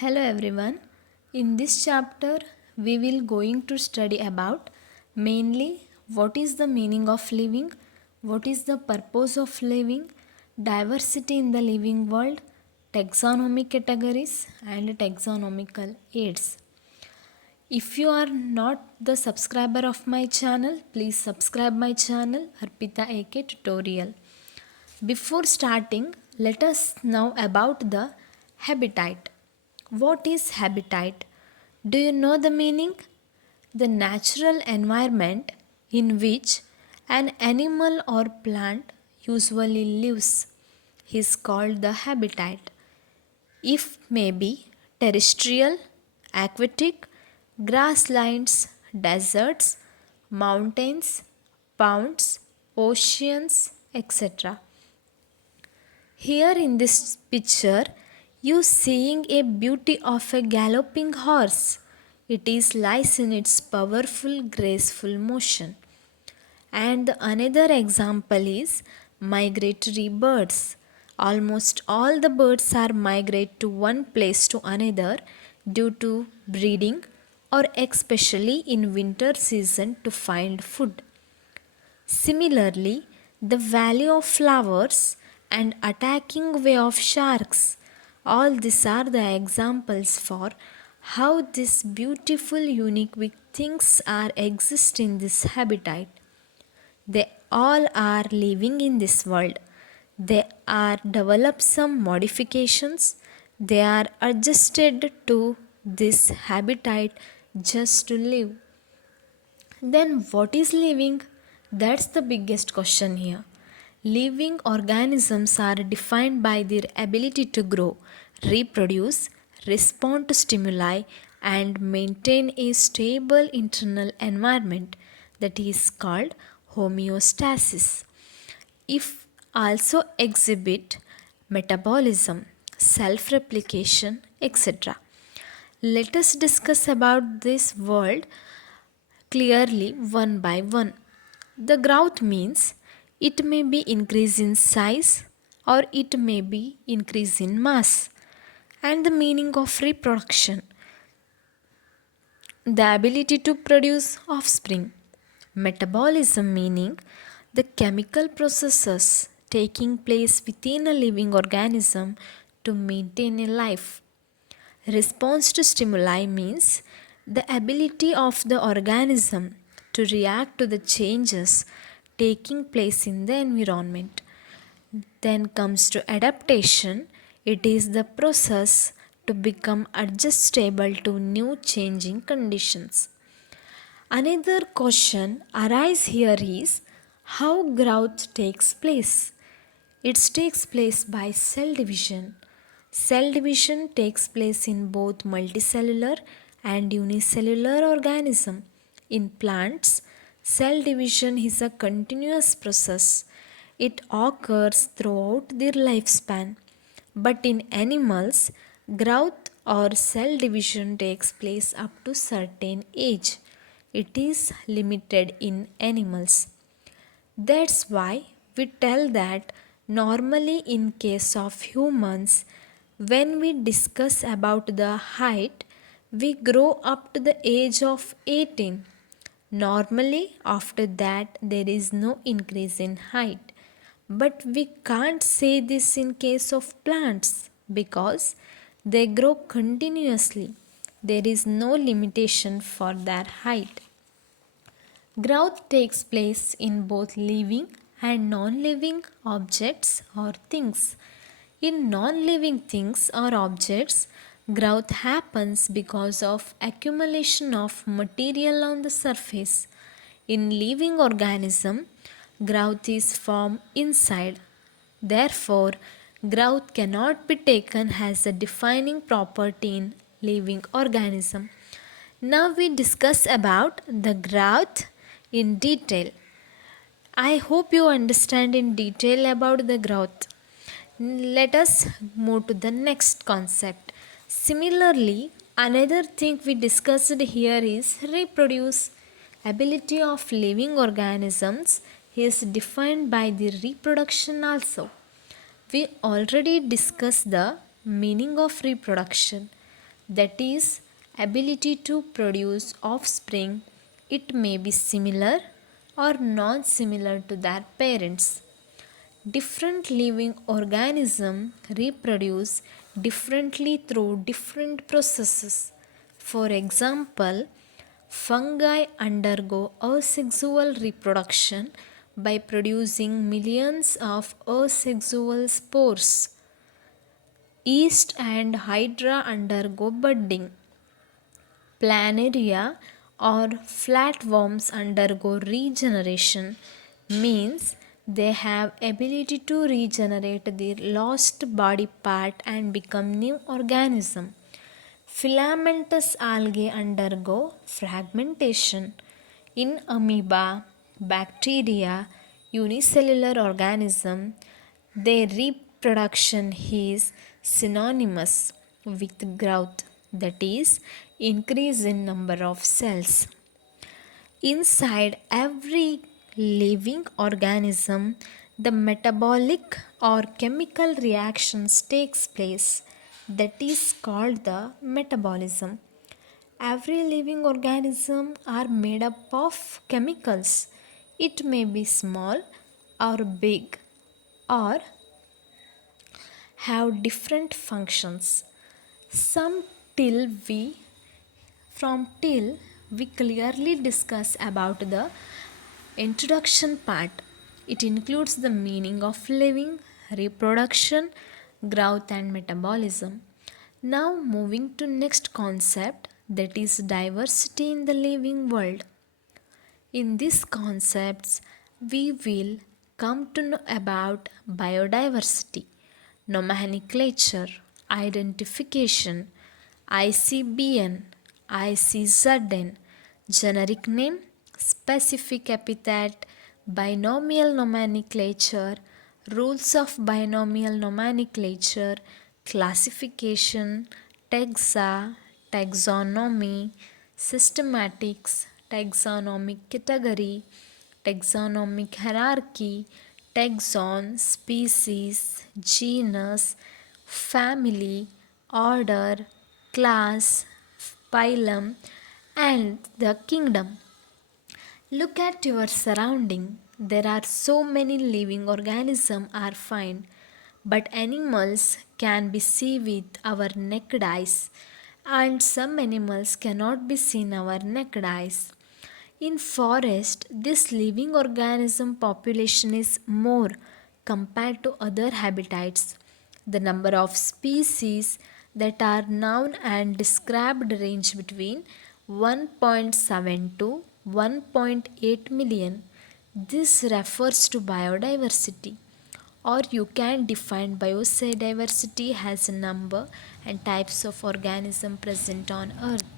Hello everyone. In this chapter we will going to study about mainly what is the meaning of living, what is the purpose of living, diversity in the living world, taxonomy categories and taxonomical aids. If you are not the subscriber of my channel, please subscribe my channel Arpita AK Tutorial. Before starting, let us know about the habitat. What is habitat? Do you know the meaning? The natural environment in which an animal or plant usually lives is called the habitat. If may be terrestrial, aquatic, grasslands, deserts, mountains, ponds, oceans, etc. Here in this picture, you seeing a beauty of a galloping horse. It is lies in its powerful, graceful motion. And another example is migratory birds. Almost all the birds are migrate to one place to another due to breeding or especially in winter season to find food. Similarly, the value of flowers and attacking way of sharks, all these are the examples for how these beautiful unique things are exist in this habitat. They all are living in this world. They are develop some modifications. They are adjusted to this habitat just to live. Then what is living? That's the biggest question here. Living organisms are defined by their ability to grow, reproduce, respond to stimuli, and maintain a stable internal environment that is called homeostasis. If also exhibit metabolism, self replication, etc. Let us discuss about this world clearly one by one. The growth means it may be increase in size or it may be increase in mass. And the meaning of reproduction, the ability to produce offspring. Metabolism meaning the chemical processes taking place within a living organism to maintain a life. Response to stimuli means the ability of the organism to react to the changes taking place in the environment. Then comes to adaptation, it is the process to become adjustable to new changing conditions. Another question arises here is how growth takes place. It takes place by cell division. Cell division takes place in both multicellular and unicellular organism. In plants, cell division is a continuous process. It occurs throughout their lifespan. But in animals, growth or cell division takes place up to certain age. It is limited in animals. That's why we tell that normally in case of humans, when we discuss about the height, we grow up to the age of 18. Normally after that there is no increase in height. But we can't say this in case of plants because they grow continuously. There is no limitation for their height. Growth takes place in both living and non living objects or things. In non living things or objects, growth happens because of accumulation of material on the surface. In living organism, growth is formed inside. Therefore, growth cannot be taken as a defining property in living organism. Now we discuss about the growth in detail. I hope you understand in detail about the growth. Let us move to the next concept. Similarly, another thing we discussed here is reproduce. Ability of living organisms is defined by the reproduction also. We already discussed the meaning of reproduction. that is, ability to produce offspring. It may be similar or non similar to their parents. Different living organisms reproduce differently through different processes. For example, fungi undergo asexual reproduction by producing millions of asexual spores. Yeast and hydra undergo budding. Planaria or flatworms undergo regeneration, means they have ability to regenerate their lost body part and become new organism. Filamentous algae undergo fragmentation. In amoeba, bacteria, unicellular organism, their reproduction is synonymous with growth, that is, increase in number of cells. Inside every living organism, the metabolic or chemical reactions takes place, that is called the metabolism. Every living organism are made up of chemicals. It may be small or big or have different functions. Some till we till we clearly discuss about the introduction part. It includes the meaning of living, reproduction, growth and metabolism. Now moving to next concept, that is diversity in the living world. In these concepts, we will come to know about biodiversity, nomenclature, identification, ICBN, ICZN, generic name, specific epithet, binomial nomenclature, rules of binomial nomenclature, classification, taxa, taxonomy, systematics, taxonomic category, taxonomic hierarchy, taxon, species, genus, family, order, class, phylum, and the kingdom. Look at your surrounding. There are so many living organisms are found, but animals can be seen with our naked eyes, and some animals cannot be seen our naked eyes. In forest, this living organism population is more compared to other habitats. The number of species that are known and described range between 1.7 to 1.8 million. This refers to biodiversity, or you can define biodiversity as a number and types of organisms present on earth.